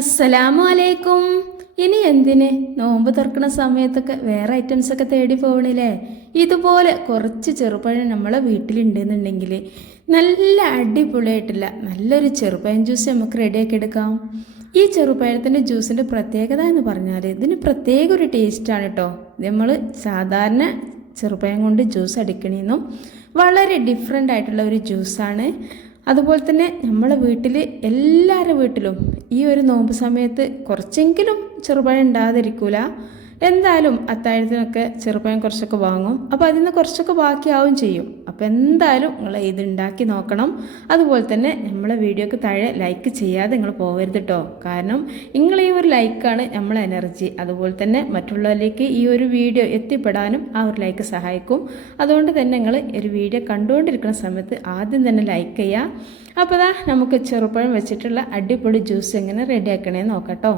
അസ്സലാമു അലൈക്കും ഇനി എന്തിന്? നോമ്പ് തുറക്കുന്ന സമയത്തൊക്കെ വേറെ ഐറ്റംസ് ഒക്കെ തേടി പോകണില്ലേ ഇതുപോലെ കുറച്ച് ചെറുപഴം നമ്മളെ വീട്ടിലുണ്ടെന്നുണ്ടെങ്കിൽ നല്ല അടിപൊളിയായിട്ടില്ല നല്ലൊരു ചെറുപഴം ജ്യൂസ് നമുക്ക് റെഡിയാക്കി എടുക്കാം. ഈ ചെറുപഴത്തിന്റെ ജ്യൂസിന്റെ പ്രത്യേകത എന്ന് പറഞ്ഞാൽ ഇതിന് പ്രത്യേക ഒരു ടേസ്റ്റാണ് കേട്ടോ നമ്മൾ സാധാരണ ചെറുപഴം കൊണ്ട് ജ്യൂസ് അടിക്കണമെന്നും വളരെ ഡിഫറെന്റ് ആയിട്ടുള്ള ഒരു ജ്യൂസാണ് അതുപോലെ തന്നെ നമ്മളെ വീട്ടിൽ എല്ലാവരുടെ വീട്ടിലും ഈ ഒരു നോമ്പ് സമയത്ത് കുറച്ചെങ്കിലും ചെറുപഴം ഉണ്ടാകാതിരിക്കൂല എന്തായാലും അത്താഴത്തിനൊക്കെ ചെറുപ്പം കുറച്ചൊക്കെ വാങ്ങും. അപ്പോൾ അതിൽ നിന്ന് കുറച്ചൊക്കെ ബാക്കിയാവും ചെയ്യും. അപ്പോൾ എന്തായാലും നിങ്ങൾ ഇത് ഉണ്ടാക്കി നോക്കണം. അതുപോലെ തന്നെ നമ്മളെ വീഡിയോക്ക് താഴെ ലൈക്ക് ചെയ്യാതെ നിങ്ങൾ പോകരുത് കേട്ടോ കാരണം നിങ്ങൾ ഈ ഒരു ലൈക്കാണ് നമ്മളെ എനർജി അതുപോലെ തന്നെ മറ്റുള്ളവരിലേക്ക് ഈ ഒരു വീഡിയോ എത്തിപ്പെടാനും ആ ഒരു ലൈക്ക് സഹായിക്കും. അതുകൊണ്ട് തന്നെ നിങ്ങൾ ഒരു വീഡിയോ കണ്ടുകൊണ്ടിരിക്കുന്ന സമയത്ത് ആദ്യം തന്നെ ലൈക്ക് ചെയ്യുക അപ്പോൾ ദാ നമുക്ക് ചെറുപ്പഴം വെച്ചിട്ടുള്ള അടിപൊളി ജ്യൂസ് എങ്ങനെ റെഡിയാക്കണേന്ന് നോക്കട്ടോ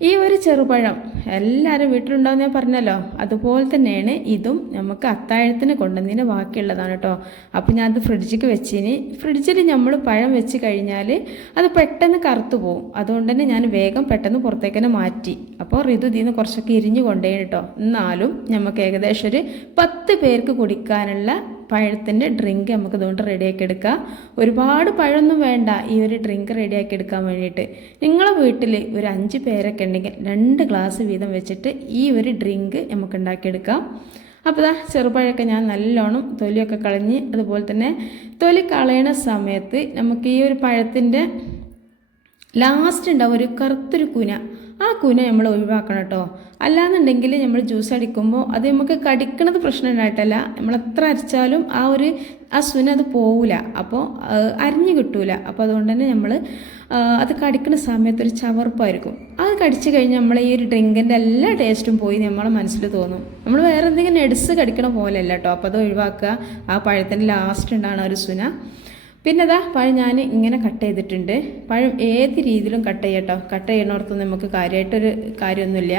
ഈ ഒരു ചെറുപഴം എല്ലാവരും വീട്ടിലുണ്ടാവും ഞാൻ പറഞ്ഞല്ലോ. അതുപോലെ തന്നെയാണ് ഇതും നമുക്ക് അത്താഴത്തിന് കൊണ്ടുവന്നതിന് ബാക്കിയുള്ളതാണ് കേട്ടോ. അപ്പോൾ ഞാൻ അത് ഫ്രിഡ്ജിക്ക് വെച്ചിന്. ഫ്രിഡ്ജിൽ നമ്മൾ പഴം വെച്ച് കഴിഞ്ഞാൽ അത് പെട്ടെന്ന് കറുത്തു പോകും അതുകൊണ്ട് തന്നെ ഞാൻ വേഗം പെട്ടെന്ന് പുറത്തേക്ക് തന്നെ മാറ്റി. അപ്പോൾ ഋതു ഇതിൽ നിന്ന് കുറച്ചൊക്കെ ഇരിഞ്ഞു കൊണ്ടേ കേട്ടോ. എന്നാലും നമുക്ക് ഏകദേശം ഒരു പത്ത് പേർക്ക് കുടിക്കാനുള്ള പഴത്തിന്റെ ഡ്രിങ്ക് നമുക്ക് ഇതുകൊണ്ട് റെഡിയാക്കി എടുക്കാം ഒരുപാട് പഴമൊന്നും വേണ്ട ഈ ഒരു ഡ്രിങ്ക് റെഡിയാക്കി എടുക്കാൻ വേണ്ടിയിട്ട്. നിങ്ങളെ വീട്ടിൽ ഒരു അഞ്ച് പേരൊക്കെ ഉണ്ടെങ്കിൽ രണ്ട് ഗ്ലാസ് വീതം വെച്ചിട്ട് ഈ ഒരു ഡ്രിങ്ക് നമുക്ക് ഉണ്ടാക്കിയെടുക്കാം. അപ്പോൾ ഇതാ ചെറുപഴമൊക്കെ ഞാൻ നല്ലോണം തൊലിയൊക്കെ കളഞ്ഞ് അതുപോലെ തന്നെ തൊലി കളയണ സമയത്ത് നമുക്ക് ഈ ഒരു പഴത്തിന്റെ ലാസ്റ്റ് ഉണ്ടാവും ഒരു കറുത്തൊരു കുന. ആ കുന നമ്മൾ ഒഴിവാക്കണം കേട്ടോ. അല്ലാന്നുണ്ടെങ്കിൽ നമ്മൾ ജ്യൂസ് അടിക്കുമ്പോൾ അത് നമുക്ക് കടിക്കണത് പ്രശ്നം ഉണ്ടായിട്ടല്ല നമ്മൾ എത്ര അരച്ചാലും ആ ഒരു ആ സുന അത് പോവില്ല അപ്പോൾ അരിഞ്ഞു കിട്ടൂല. അപ്പോൾ അതുകൊണ്ട് തന്നെ നമ്മൾ അത് കടിക്കുന്ന സമയത്ത് ഒരു ചവർപ്പായിരിക്കും. അത് കടിച്ചു കഴിഞ്ഞാൽ നമ്മൾ ഈ ഒരു ഡ്രിങ്കിന്റെ എല്ലാ ടേസ്റ്റും പോയി നമ്മളെ മനസ്സിൽ തോന്നും. നമ്മൾ വേറെ എന്തെങ്കിലും നെഡ്സ് കടിക്കണ പോലെയല്ല കേട്ടോ. അപ്പോൾ അത് ഒഴിവാക്കുക. ആ പഴത്തിന്റെ ലാസ്റ്റ് ഉണ്ടാണ് ഒരു സുന. പിന്നെ അതാ പഴം ഞാൻ ഇങ്ങനെ കട്ട് ചെയ്തിട്ടുണ്ട്. പഴം ഏത് രീതിയിലും കട്ട് ചെയ്യട്ടോ. കട്ട് ചെയ്യണോടത്തൊന്നും നമുക്ക് കാര്യമായിട്ടൊരു കാര്യമൊന്നുമില്ല.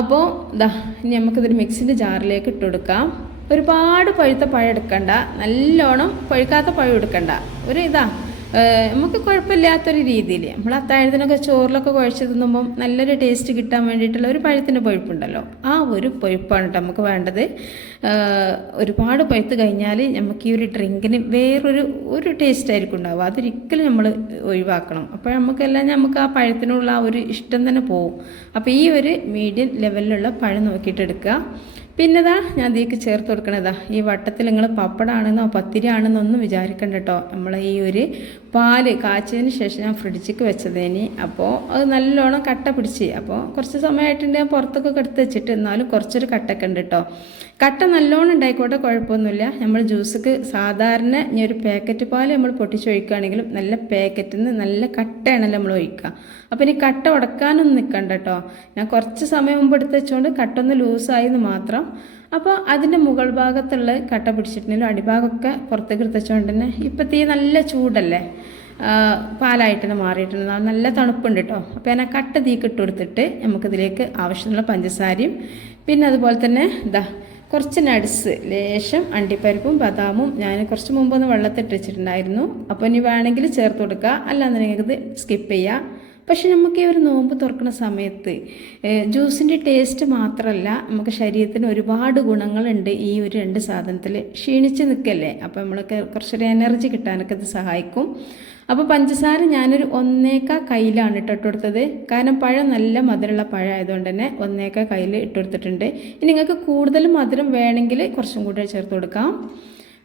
അപ്പോൾ ഇതാ ഇനി നമുക്കിതൊരു മിക്സിന്റെ ജാറിലേക്ക് ഇട്ട് കൊടുക്കാം. ഒരുപാട് പഴുത്ത പഴം എടുക്കണ്ട. നല്ലോണം പഴുക്കാത്ത പഴം എടുക്കണ്ട. ഒരു ഇതാ നമുക്ക് കുഴപ്പമില്ലാത്തൊരു രീതിയിൽ. നമ്മൾ അത്താഴത്തിനൊക്കെ ചോറിലൊക്കെ കുഴച്ച് തിന്നുമ്പം നല്ലൊരു ടേസ്റ്റ് കിട്ടാൻ വേണ്ടിയിട്ടുള്ള ഒരു പഴത്തിന്റെ പഴുപ്പുണ്ടല്ലോ. ആ ഒരു പഴുപ്പാണ് കേട്ടോ നമുക്ക് വേണ്ടത്. ഒരുപാട് പഴുത്ത് കഴിഞ്ഞാൽ നമുക്ക് ഈ ഒരു ഡ്രിങ്കിന് വേറൊരു ഒരു ടേസ്റ്റ് ആയിരിക്കും ഉണ്ടാവുക. അതൊരിക്കലും നമ്മൾ ഒഴിവാക്കണം. അപ്പോൾ നമുക്കെല്ലാം നമുക്ക് ആ പഴത്തിനുള്ള ആ ഒരു ഇഷ്ടം തന്നെ പോകും അപ്പോൾ ഈ ഒരു മീഡിയം ലെവലിലുള്ള പഴം നോക്കിയിട്ട് എടുക്കുക. പിന്നെതാ ഞാൻ ഇതിലേക്ക് ചേർത്ത് കൊടുക്കണതാ. ഈ വട്ടത്തിൽ നിങ്ങൾ പപ്പടാണെന്നോ പത്തിരി ആണെന്നോ ഒന്നും വിചാരിക്കണ്ട കേട്ടോ. നമ്മൾ ഈ ഒരു പാൽ കാച്ചതിന് ശേഷം ഞാൻ ഫ്രിഡ്ജിക്ക് വെച്ചതേനി. അപ്പോൾ അത് നല്ലോണം കട്ട പിടിച്ച്. അപ്പോൾ കുറച്ച് സമയമായിട്ടുണ്ട് ഞാൻ പുറത്തൊക്കെ എടുത്ത് വെച്ചിട്ട്. എന്നാലും കുറച്ചൊരു കട്ടൊക്കെ ഉണ്ട് കേട്ടോ കട്ട നല്ലോണം ഉണ്ടായിക്കോട്ടെ കുഴപ്പമൊന്നുമില്ല. നമ്മൾ ജ്യൂസ്ക്ക് സാധാരണ ഇനി ഒരു പാക്കറ്റ് പാൽ നമ്മൾ പൊട്ടിച്ചൊഴിക്കുകയാണെങ്കിലും നല്ല പാക്കറ്റിൽ നിന്ന് നല്ല കട്ടയാണല്ലോ നമ്മൾ ഒഴിക്കുക. അപ്പോൾ ഇനി കട്ട ഉടക്കാനൊന്നും നിൽക്കണ്ട കേട്ടോ ഞാൻ കുറച്ച് സമയം മുമ്പ് എടുത്ത് വെച്ചുകൊണ്ട് കട്ട ഒന്ന് ലൂസായെന്ന് മാത്രം അപ്പോൾ അതിന്റെ മുകൾ ഭാഗത്തുള്ള കട്ട പിടിച്ചിട്ടുണ്ടെങ്കിലും അടിഭാഗമൊക്കെ പുറത്തേക്ക് എടുത്തുകൊണ്ട് തന്നെ ഇപ്പോഴത്തെ നല്ല ചൂടല്ലേ? പാലായിട്ട് തന്നെ മാറിയിട്ടുണ്ട്. നല്ല തണുപ്പുണ്ട് കേട്ടോ അപ്പോൾ ഞാൻ ആ കട്ട തീക്ക് ഇട്ട് കൊടുത്തിട്ട് നമുക്കിതിലേക്ക് ആവശ്യമുള്ള പഞ്ചസാരയും പിന്നെ അതുപോലെ തന്നെ ഇതാ കുറച്ച് നട്സ് ലേശം അണ്ടിപ്പരിപ്പും ബദാമും ഞാൻ കുറച്ച് മുമ്പ് ഒന്ന് വെള്ളത്തിട്ട് വെച്ചിട്ടുണ്ടായിരുന്നു. അപ്പോൾ ഇനി വേണമെങ്കിൽ ചേർത്ത് കൊടുക്കുക. അല്ലാന്നുണ്ടെങ്കിൽ ഇത് സ്കിപ്പ് ചെയ്യുക പക്ഷെ നമുക്ക് ഈ ഒരു നോമ്പ് തുറക്കുന്ന സമയത്ത് ജ്യൂസിന്റെ ടേസ്റ്റ് മാത്രമല്ല നമുക്ക് ശരീരത്തിന് ഒരുപാട് ഗുണങ്ങളുണ്ട് ഈ ഒരു രണ്ട് സാധനത്തിൽ. ക്ഷീണിച്ച് നിൽക്കല്ലേ? അപ്പോൾ നമ്മൾക്ക് കുറച്ചൊരു എനർജി കിട്ടാനൊക്കെ ഇത് സഹായിക്കും. അപ്പോൾ പഞ്ചസാര ഞാനൊരു ഒന്നേക്കാ കയ്യിലാണ് ഇട്ടിട്ട് കൊടുത്തത് കാരണം പഴം നല്ല മധുരമുള്ള പഴം ആയതുകൊണ്ട് തന്നെ ഒന്നേക്കാ കയ്യിൽ ഇട്ടുകൊടുത്തിട്ടുണ്ട്. ഇനി നിങ്ങൾക്ക് കൂടുതൽ മധുരം വേണമെങ്കിൽ കുറച്ചും കൂടി ചേർത്ത് കൊടുക്കാം.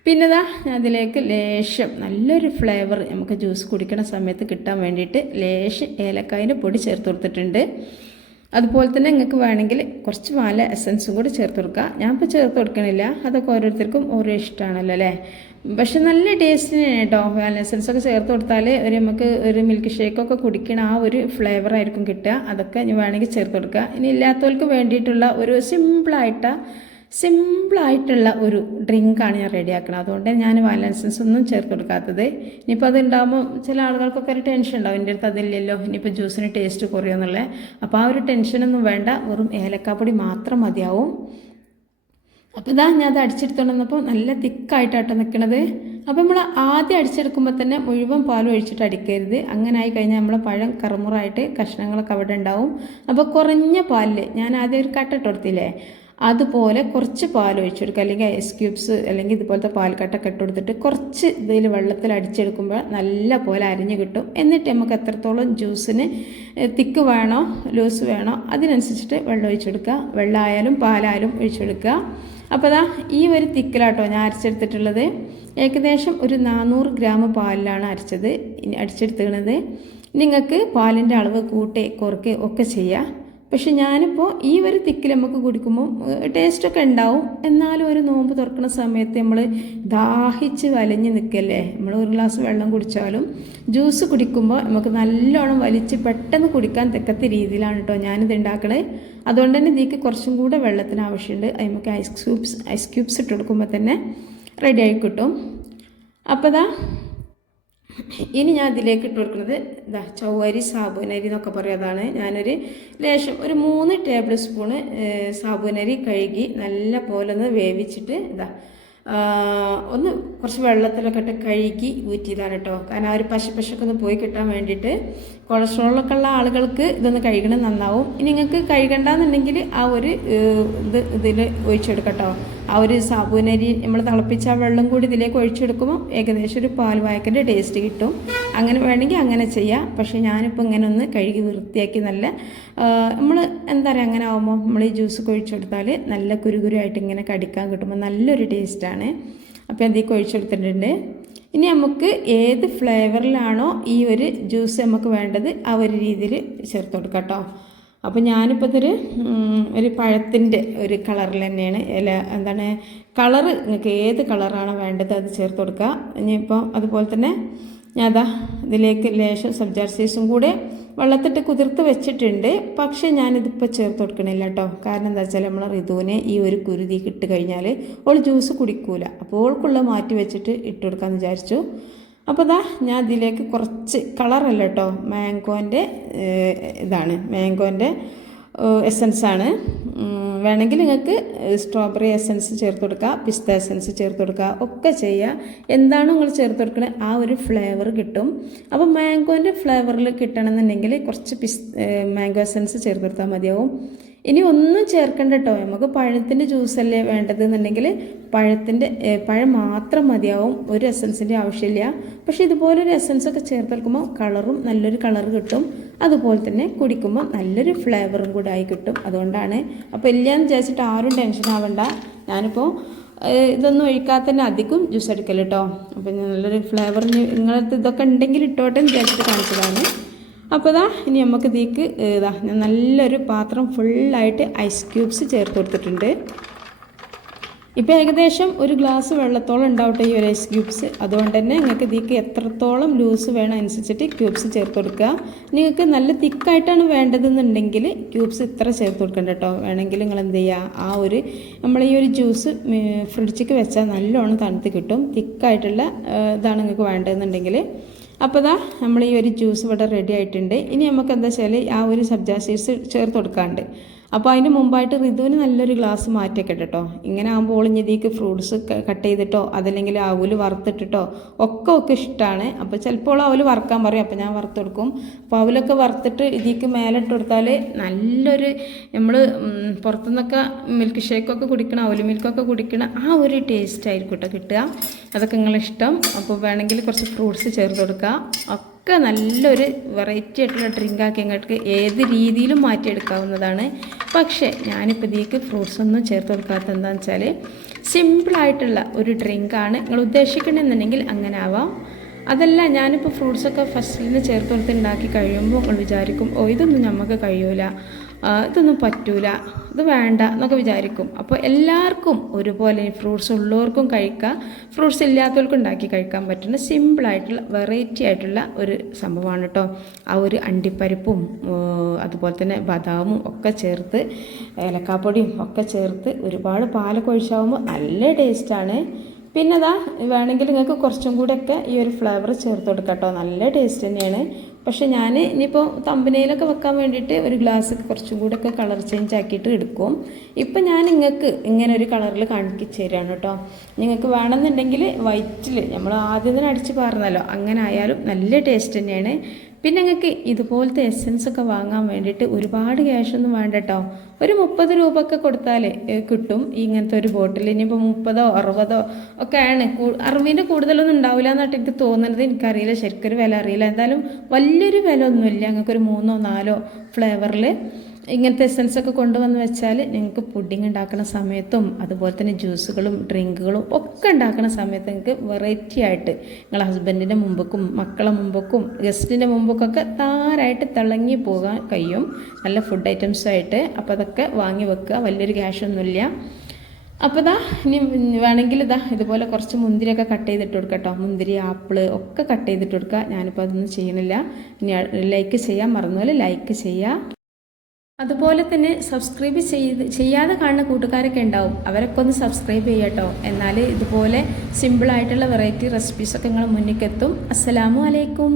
പിന്നെതാ അതിലേക്ക് ലേശം നല്ലൊരു ഫ്ലേവർ നമുക്ക് ജ്യൂസ് കുടിക്കുന്ന സമയത്ത് കിട്ടാൻ വേണ്ടിയിട്ട് ലേശം ഏലക്കായന്റെ പൊടി ചേർത്ത് കൊടുത്തിട്ടുണ്ട്. അതുപോലെ തന്നെ നിങ്ങൾക്ക് വേണമെങ്കിൽ കുറച്ച് വാല എസൻസും കൂടി ചേർത്ത് കൊടുക്കുക. ഞാൻ ഇപ്പോൾ ചേർത്ത് കൊടുക്കണില്ല. അതൊക്കെ ഓരോരുത്തർക്കും ഓരോ ഇഷ്ടമാണല്ലോ അല്ലേ? പക്ഷെ നല്ല ടേസ്റ്റിന് കേട്ടോ വാല എസൻസ് ഒക്കെ ചേർത്ത് കൊടുത്താൽ ഒരു നമുക്ക് ഒരു മിൽക്ക് ഷേക്കൊക്കെ കുടിക്കണ ആ ഒരു ഫ്ലേവർ ആയിരിക്കും കിട്ടുക. അതൊക്കെ ഇനി വേണമെങ്കിൽ ചേർത്ത് കൊടുക്കുക. ഇനി ഇല്ലാത്തവർക്ക് വേണ്ടിയിട്ടുള്ള ഒരു സിമ്പിളായിട്ട് സിമ്പിളായിട്ടുള്ള ഒരു ഡ്രിങ്കാണ് ഞാൻ റെഡിയാക്കുന്നത് അതുകൊണ്ട് ഞാൻ വാലൻസൻസ് ഒന്നും ചേർത്ത് കൊടുക്കാത്തത്. ഇനിയിപ്പോൾ അത് ഉണ്ടാകുമ്പോൾ ചില ആളുകൾക്കൊക്കെ ഒരു ടെൻഷൻ ഉണ്ടാവും എന്റെ അടുത്ത് അതില്ലല്ലോ. ഇനിയിപ്പോൾ ജ്യൂസിന് ടേസ്റ്റ് കുറയുമെന്നുള്ളത് അപ്പോൾ ആ ഒരു ടെൻഷനൊന്നും വേണ്ട. വെറും ഏലക്കാപ്പൊടി മാത്രം മതിയാവും. അപ്പോൾ ഇതാ ഞാൻ അത് അടിച്ചെടുത്തോണ്ട് വന്നപ്പോൾ നല്ല തിക്കായിട്ടാട്ടോ നിൽക്കണത് അപ്പോൾ നമ്മൾ ആദ്യം അടിച്ചെടുക്കുമ്പോൾ തന്നെ മുഴുവൻ പാലും ഒഴിച്ചിട്ട് അടിക്കരുത്. അങ്ങനെ ആയി കഴിഞ്ഞാൽ നമ്മളെ പഴം കറുമുറായിട്ട് കഷ്ണങ്ങളൊക്കെ അവിടെ ഉണ്ടാവും അപ്പോൾ കുറഞ്ഞ പാലിൽ ഞാൻ ആദ്യം ഒരു കട്ടിട്ട് കൊടുത്തില്ലേ? അതുപോലെ കുറച്ച് പാൽ ഒഴിച്ചു കൊടുക്കുക അല്ലെങ്കിൽ ഐസ് ക്യൂബ്സ് അല്ലെങ്കിൽ ഇതുപോലത്തെ പാൽക്കട്ടൊക്കെ ഇട്ട് കൊടുത്തിട്ട് കുറച്ച് ഇതിൽ വെള്ളത്തിൽ അടിച്ചെടുക്കുമ്പോൾ നല്ല പോലെ അരിഞ്ഞ് കിട്ടും. എന്നിട്ട് നമുക്ക് എത്രത്തോളം ജ്യൂസിന് തിക്ക് വേണോ ലൂസ് വേണോ അതിനനുസരിച്ചിട്ട് വെള്ളം ഒഴിച്ചെടുക്കുക. വെള്ളമായാലും പാലായാലും ഒഴിച്ചെടുക്കുക. അപ്പോൾ അതാ ഈ ഒരു തിക്കിലാട്ടോ ഞാൻ അരച്ചെടുത്തിട്ടുള്ളത്. ഏകദേശം ഒരു നാനൂറ് ഗ്രാം പാലിലാണ് അരച്ചത്. ഇനി അടിച്ചെടുത്തിരുന്നത് നിങ്ങൾക്ക് പാലിന്റെ അളവ് കൂട്ടി കുറയ്ക്ക് ഒക്കെ ചെയ്യാം. പക്ഷെ ഞാനിപ്പോൾ ഈ ഒരു തിക്കിൽ നമുക്ക് കുടിക്കുമ്പോൾ ടേസ്റ്റൊക്കെ ഉണ്ടാവും. എന്നാലും ഒരു നോമ്പ് തുറക്കുന്ന സമയത്ത് നമ്മൾ ദാഹിച്ച് വലഞ്ഞ് നിൽക്കല്ലേ നമ്മൾ ഒരു ഗ്ലാസ് വെള്ളം കുടിച്ചാലും ജ്യൂസ് കുടിക്കുമ്പോൾ നമുക്ക് നല്ലോണം വലിച്ച് പെട്ടെന്ന് കുടിക്കാൻ തെക്കത്ത രീതിയിലാണ് കേട്ടോ ഞാനിത് ഉണ്ടാക്കണേ അതുകൊണ്ട് തന്നെ ഇതിക്ക് കുറച്ചും കൂടെ വെള്ളത്തിന് ആവശ്യമുണ്ട് അത് നമുക്ക് ഐസ് ക്യൂബ്സ് ഐസ് ക്യൂബ്സ് ഇട്ട് കൊടുക്കുമ്പോൾ തന്നെ റെഡി ആയി കിട്ടും. അപ്പോൾ ദാ ഇനി ഞാൻ ഇതിലേക്ക് ഇട്ട് കൊടുക്കുന്നത് ഇതാ ചൊവ്വരി സാബുനരി എന്നൊക്കെ പറയും അതാണ് ഞാനൊരു ലേശം ഒരു മൂന്ന് ടേബിൾ സ്പൂണ് സാബുനരി കഴുകി നല്ല പോലെ ഒന്ന് വേവിച്ചിട്ട് ഇതാ ഒന്ന് കുറച്ച് വെള്ളത്തിലൊക്കെ ഇട്ട് കഴുകി ഊറ്റിയതാണ് കേട്ടോ കാരണം ആ ഒരു പശ പശൊക്കെ ഒന്ന് പോയി കിട്ടാൻ വേണ്ടിയിട്ട് കൊളസ്ട്രോളൊക്കെ ഉള്ള ആളുകൾക്ക് ഇതൊന്ന് കഴുകണം നന്നാവും. ഇനി നിങ്ങൾക്ക് കഴുകണ്ടെന്നുണ്ടെങ്കിൽ ആ ഒരു ഇത് ഇതിൽ ഒഴിച്ചെടുക്കട്ടോ. ആ ഒരു സാബുനരി നമ്മൾ തിളപ്പിച്ച ആ വെള്ളം കൂടി ഇതിലേക്ക് ഒഴിച്ചെടുക്കുമ്പോൾ ഏകദേശം ഒരു പാൽ വായക്കന്റെ ടേസ്റ്റ് കിട്ടും. അങ്ങനെ വേണമെങ്കിൽ അങ്ങനെ ചെയ്യാം. പക്ഷേ ഞാനിപ്പോൾ ഇങ്ങനെ ഒന്ന് കഴുകി വൃത്തിയാക്കി നല്ല നമ്മൾ എന്താ പറയുക അങ്ങനെ ആകുമ്പോൾ നമ്മൾ ഈ ജ്യൂസ് ഒഴിച്ചെടുത്താൽ നല്ല കുരുകുരുവായിട്ട് ഇങ്ങനെ കടിക്കാൻ കിട്ടുമ്പോൾ നല്ലൊരു ടേസ്റ്റാണ്. അപ്പോൾ അതിലേക്ക് ഒഴിച്ചെടുത്തിട്ടുണ്ട്. ഇനി നമുക്ക് ഏത് ഫ്ലേവറിലാണോ ഈ ഒരു ജ്യൂസ് നമുക്ക് വേണ്ടത് ആ ഒരു രീതിയിൽ ചേർത്ത് കൊടുക്കാം കേട്ടോ. അപ്പോൾ ഞാനിപ്പോൾ ഇതൊരു ഒരു പഴത്തിന്റെ ഒരു കളറിൽ തന്നെയാണ്. ഇല എന്താണ് കളറ് നിങ്ങൾക്ക് ഏത് കളറാണ് വേണ്ടത് അത് ചേർത്ത് കൊടുക്കുക. ഇനിയിപ്പോൾ അതുപോലെ തന്നെ ഞാൻ അതാ ഇതിലേക്ക് ലേശം സബ്ജാർ സീസും കൂടെ വെള്ളത്തിട്ട് കുതിർത്ത് വെച്ചിട്ടുണ്ട്. പക്ഷേ ഞാനിതിപ്പോൾ ചേർത്ത് കൊടുക്കണില്ല കേട്ടോ. കാരണം എന്താ വെച്ചാൽ നമ്മൾ ഋതുവിനെ ഈ ഒരു കുരുതി ഇട്ട് കഴിഞ്ഞാൽ ഓൾ ജ്യൂസ് കുടിക്കൂല. അപ്പോൾ ഓൾക്കുള്ള മാറ്റി വെച്ചിട്ട് ഇട്ട് കൊടുക്കാമെന്ന് വിചാരിച്ചു. അപ്പോൾ ദാ ഞാൻ ഇതിലേക്ക് കുറച്ച് കളറല്ല കേട്ടോ മാംഗോന്റെ ഇതാണ്. മാംഗോന്റെ ആണ്. വേണമെങ്കിൽ നിങ്ങൾക്ക് സ്ട്രോബെറി എസൻസ് ചേർത്ത് കൊടുക്കുക പിസ്ത എസൻസ് ചേർത്ത് കൊടുക്കുക ഒക്കെ ചെയ്യുക എന്താണ് നിങ്ങൾ ചേർത്ത് കൊടുക്കണത് ആ ഒരു ഫ്ലേവർ കിട്ടും. അപ്പോൾ മാംഗോന്റെ ഫ്ലേവറിൽ കിട്ടണമെന്നുണ്ടെങ്കിൽ കുറച്ച് പിസ് മാംഗോ എസൻസ് ചേർത്ത് കൊടുത്താൽ മതിയാവും. ഇനി ഒന്നും ചേർക്കണ്ട കേട്ടോ നമുക്ക് പഴത്തിന്റെ ജ്യൂസല്ലേ വേണ്ടതെന്നുണ്ടെങ്കിൽ പഴത്തിന്റെ പഴം മാത്രം മതിയാവും. ഒരു എസൻസിന്റെ ആവശ്യമില്ല. പക്ഷേ ഇതുപോലൊരു എസൻസ് ഒക്കെ ചേർത്ത് നിൽക്കുമ്പോൾ കളറും നല്ലൊരു കളർ കിട്ടും. അതുപോലെ തന്നെ കുടിക്കുമ്പോൾ നല്ലൊരു ഫ്ലേവറും കൂടെ ആയി കിട്ടും. അതുകൊണ്ടാണ്. അപ്പോൾ ഇല്ലയെന്ന് വിചാരിച്ചിട്ട് ആരും ടെൻഷൻ ആവണ്ട. ഞാനിപ്പോൾ ഇതൊന്നും ഒഴിക്കാതെ തന്നെ അധികം ജ്യൂസ് എടുക്കൽ കേട്ടോ അപ്പോൾ നല്ലൊരു ഫ്ലേവറിന് നിങ്ങളടുത്ത് ഇതൊക്കെ ഉണ്ടെങ്കിൽ ഇട്ടോട്ടെ എന്ന് വിചാരിച്ചിട്ട് കാണിച്ചതാണ്. അപ്പോൾ ഇതാ ഇനി നമുക്ക് ഇതിക്ക് ഇതാ ഞാൻ നല്ലൊരു പാത്രം ഫുള്ളായിട്ട് ഐസ് ക്യൂബ്സ് ചേർത്ത് കൊടുത്തിട്ടുണ്ട്. ഇപ്പോൾ ഏകദേശം ഒരു ഗ്ലാസ് വെള്ളത്തോളം ഉണ്ടാവട്ടെ ഈ ഒരു ഐസ് ക്യൂബ്സ് അതുകൊണ്ട് തന്നെ നിങ്ങൾക്ക് ഇതിക്ക് എത്രത്തോളം ലൂസ് വേണം അനുസരിച്ചിട്ട് ക്യൂബ്സ് ചേർത്ത് കൊടുക്കുക. നിങ്ങൾക്ക് നല്ല തിക്കായിട്ടാണ് വേണ്ടതെന്നുണ്ടെങ്കിൽ ക്യൂബ്സ് ഇത്ര ചേർത്ത് കൊടുക്കണ്ട കേട്ടോ. വേണമെങ്കിൽ നിങ്ങൾ എന്ത് ചെയ്യുക ആ ഒരു നമ്മൾ ഈ ഒരു ജ്യൂസ് ഫ്രിഡ്ജിക്ക് വെച്ചാൽ നല്ലോണം തണുത്ത് കിട്ടും. തിക്കായിട്ടുള്ള ഇതാണ് നിങ്ങൾക്ക് വേണ്ടതെന്നുണ്ടെങ്കിൽ. അപ്പോൾ ഇതാ നമ്മൾ ഈ ഒരു ജ്യൂസ് ഇവിടെ റെഡി ആയിട്ടുണ്ട്. ഇനി നമുക്ക് എന്താ വെച്ചാൽ ആ ഒരു സബ്ജാ സീഡ്സ് ചേർത്ത് കൊടുക്കാണ്ട്. അപ്പോൾ അതിന് മുമ്പായിട്ട് ഋതുവിന് നല്ലൊരു ഗ്ലാസ് മാറ്റിയൊക്കെ കേട്ടോ ഇങ്ങനെ ആകുമ്പോൾ ഒളിഞ്ഞതിക്ക് ഫ്രൂട്ട്സ് കട്ട് ചെയ്തിട്ടോ അതല്ലെങ്കിൽ അവൽ വറുത്തിട്ടിട്ടോ ഒക്കെ ഒക്കെ ഇഷ്ടമാണ് അപ്പോൾ ചിലപ്പോൾ അവൽ വറുക്കാൻ പറയും അപ്പോൾ ഞാൻ വറുത്ത് കൊടുക്കും അപ്പോൾ അവലൊക്കെ വറുത്തിട്ട് ഇതിക്ക് മേലിട്ട് കൊടുത്താൽ നല്ലൊരു നമ്മൾ പുറത്തുനിന്നൊക്കെ മിൽക്ക് ഷേക്കൊക്കെ കുടിക്കണം അവൽ മിൽക്കൊക്കെ കുടിക്കണം ആ ഒരു ടേസ്റ്റ് ആയിരിക്കും കേട്ടോ കിട്ടുക. അതൊക്കെ നിങ്ങളിഷ്ടം അപ്പോൾ വേണമെങ്കിൽ കുറച്ച് ഫ്രൂട്ട്സ് ചേർത്ത് കൊടുക്കുക ഒക്കെ നല്ലൊരു വെറൈറ്റി ആയിട്ടുള്ള ഡ്രിങ്കാക്കി അങ്ങോട്ട് ഏത് രീതിയിലും മാറ്റിയെടുക്കാവുന്നതാണ്. പക്ഷേ ഞാനിപ്പോൾ ഇതിലേക്ക് ഫ്രൂട്ട്സ് ഒന്നും ചേർത്ത് കൊടുക്കാത്ത എന്താണെന്ന് വെച്ചാൽ സിമ്പിളായിട്ടുള്ള ഒരു ഡ്രിങ്കാണ് നിങ്ങൾ ഉദ്ദേശിക്കണമെന്നുണ്ടെങ്കിൽ അങ്ങനെ ആവാം. അതല്ല ഞാനിപ്പോൾ ഫ്രൂട്ട്സൊക്കെ ഫസ്റ്റിൽ ചേർത്ത് ഉണ്ടാക്കി കഴിയുമ്പോൾ നമ്മൾ വിചാരിക്കും ഓ ഇതൊന്നും നമുക്ക് കഴിയൂല. ഇതൊന്നും പറ്റൂല. ഇത് വേണ്ട എന്നൊക്കെ വിചാരിക്കും. അപ്പോൾ എല്ലാവർക്കും ഒരുപോലെ ഫ്രൂട്ട്സ് ഉള്ളവർക്കും കഴിക്കാം. ഫ്രൂട്ട്സ് ഇല്ലാത്തവർക്കും ഉണ്ടാക്കി കഴിക്കാൻ പറ്റുന്ന സിമ്പിളായിട്ടുള്ള വെറൈറ്റി ആയിട്ടുള്ള ഒരു സംഭവമാണ് കേട്ടോ ആ ഒരു അണ്ടിപ്പരിപ്പും അതുപോലെ തന്നെ ബദാമും ഒക്കെ ചേർത്ത് ഏലക്കാപ്പൊടിയും ഒക്കെ ചേർത്ത് ഒരുപാട് പാലൊക്കെ ഒഴിച്ചാകുമ്പോൾ നല്ല ടേസ്റ്റാണ് പിന്നെ അതാ വേണമെങ്കിൽ നിങ്ങൾക്ക് കുറച്ചും കൂടെയൊക്കെ ഈ ഒരു ഫ്ലേവർ ചേർത്ത് കൊടുക്കാം കേട്ടോ നല്ല ടേസ്റ്റ് തന്നെയാണ്. പക്ഷേ ഞാൻ ഇനിയിപ്പോൾ തമ്പനയിലൊക്കെ വെക്കാൻ വേണ്ടിയിട്ട് ഒരു ഗ്ലാസ് കുറച്ചും കൂടെ ഒക്കെ കളർ ചേഞ്ച് ആക്കിയിട്ട് എടുക്കും. ഇപ്പം ഞാൻ നിങ്ങൾക്ക് ഇങ്ങനെ ഒരു കളറിൽ കാണിക്കിച്ച് തരാണ് കേട്ടോ. നിങ്ങൾക്ക് വേണമെന്നുണ്ടെങ്കിൽ വൈറ്റിൽ നമ്മൾ ആദ്യം തന്നെ അടിച്ച് പാർന്നല്ലോ. അങ്ങനെ ആയാലും നല്ല ടേസ്റ്റ് തന്നെയാണ്. പിന്നെ നിങ്ങൾക്ക് ഇതുപോലത്തെ എസെൻസ് ഒക്കെ വാങ്ങാൻ വേണ്ടിയിട്ട് ഒരുപാട് ക്യാഷൊന്നും വേണ്ട കേട്ടോ ഒരു മുപ്പത് രൂപ ഒക്കെ കൊടുത്താൽ കിട്ടും. ഇങ്ങനത്തെ ഒരു ബോട്ടിൽ ഇനിയിപ്പോൾ മുപ്പതോ അറുപതോ ഒക്കെ ആണ് അറുപതിന്റെ കൂടുതലൊന്നും ഉണ്ടാവില്ല എന്നിട്ട് എനിക്ക് തോന്നുന്നത് എനിക്കറിയില്ല. ശരിക്കൊരു വില അറിയില്ല. എന്തായാലും വലിയൊരു വില ഒന്നുമില്ല ഞങ്ങൾക്കൊരു മൂന്നോ നാലോ ഫ്ലേവറിൽ ഇങ്ങനത്തെ എസൻസ് ഒക്കെ കൊണ്ടുവന്ന് വെച്ചാൽ നിങ്ങൾക്ക് പുഡിംഗ് ഉണ്ടാക്കുന്ന സമയത്തും അതുപോലെ തന്നെ ജ്യൂസുകളും ഡ്രിങ്കുകളും ഒക്കെ ഉണ്ടാക്കുന്ന സമയത്ത് നിങ്ങൾക്ക് വെറൈറ്റി ആയിട്ട് നിങ്ങളെ ഹസ്ബൻഡിന്റെ മുമ്പക്കും മക്കളെ മുമ്പക്കും ഗസ്റ്റിന്റെ മുമ്പക്കൊക്കെ താരായിട്ട് തിളങ്ങി പോകാൻ കഴിയും. നല്ല ഫുഡ് ഐറ്റംസ് ആയിട്ട്. അപ്പോൾ അതൊക്കെ വാങ്ങി വെക്കുക. വലിയൊരു ക്യാഷൊന്നുമില്ല അപ്പോൾ ഇതാ ഇനി വേണമെങ്കിൽ ഇതാ ഇതുപോലെ കുറച്ച് മുന്തിരിയൊക്കെ കട്ട് ചെയ്തിട്ട് കൊടുക്കുക കേട്ടോ മുന്തിരി ആപ്പിൾ ഒക്കെ കട്ട് ചെയ്തിട്ട് കൊടുക്കുക ഞാനിപ്പോൾ അതൊന്നും ചെയ്യണില്ല. ഇനി ലൈക്ക് ചെയ്യാൻ മറന്നുപോലെ ലൈക്ക് ചെയ്യുക അതുപോലെ തന്നെ സബ്സ്ക്രൈബ് ചെയ്ത് ചെയ്യാതെ കാണുന്ന കൂട്ടുകാരൊക്കെ ഉണ്ടാവും. അവരൊക്കെ ഒന്ന് സബ്സ്ക്രൈബ് ചെയ്യട്ടോ എന്നാൽ ഇതുപോലെ സിമ്പിളായിട്ടുള്ള വെറൈറ്റി റെസിപ്പീസൊക്കെ നിങ്ങൾ മുന്നിലെത്തും അസ്സലാമു അലൈക്കും.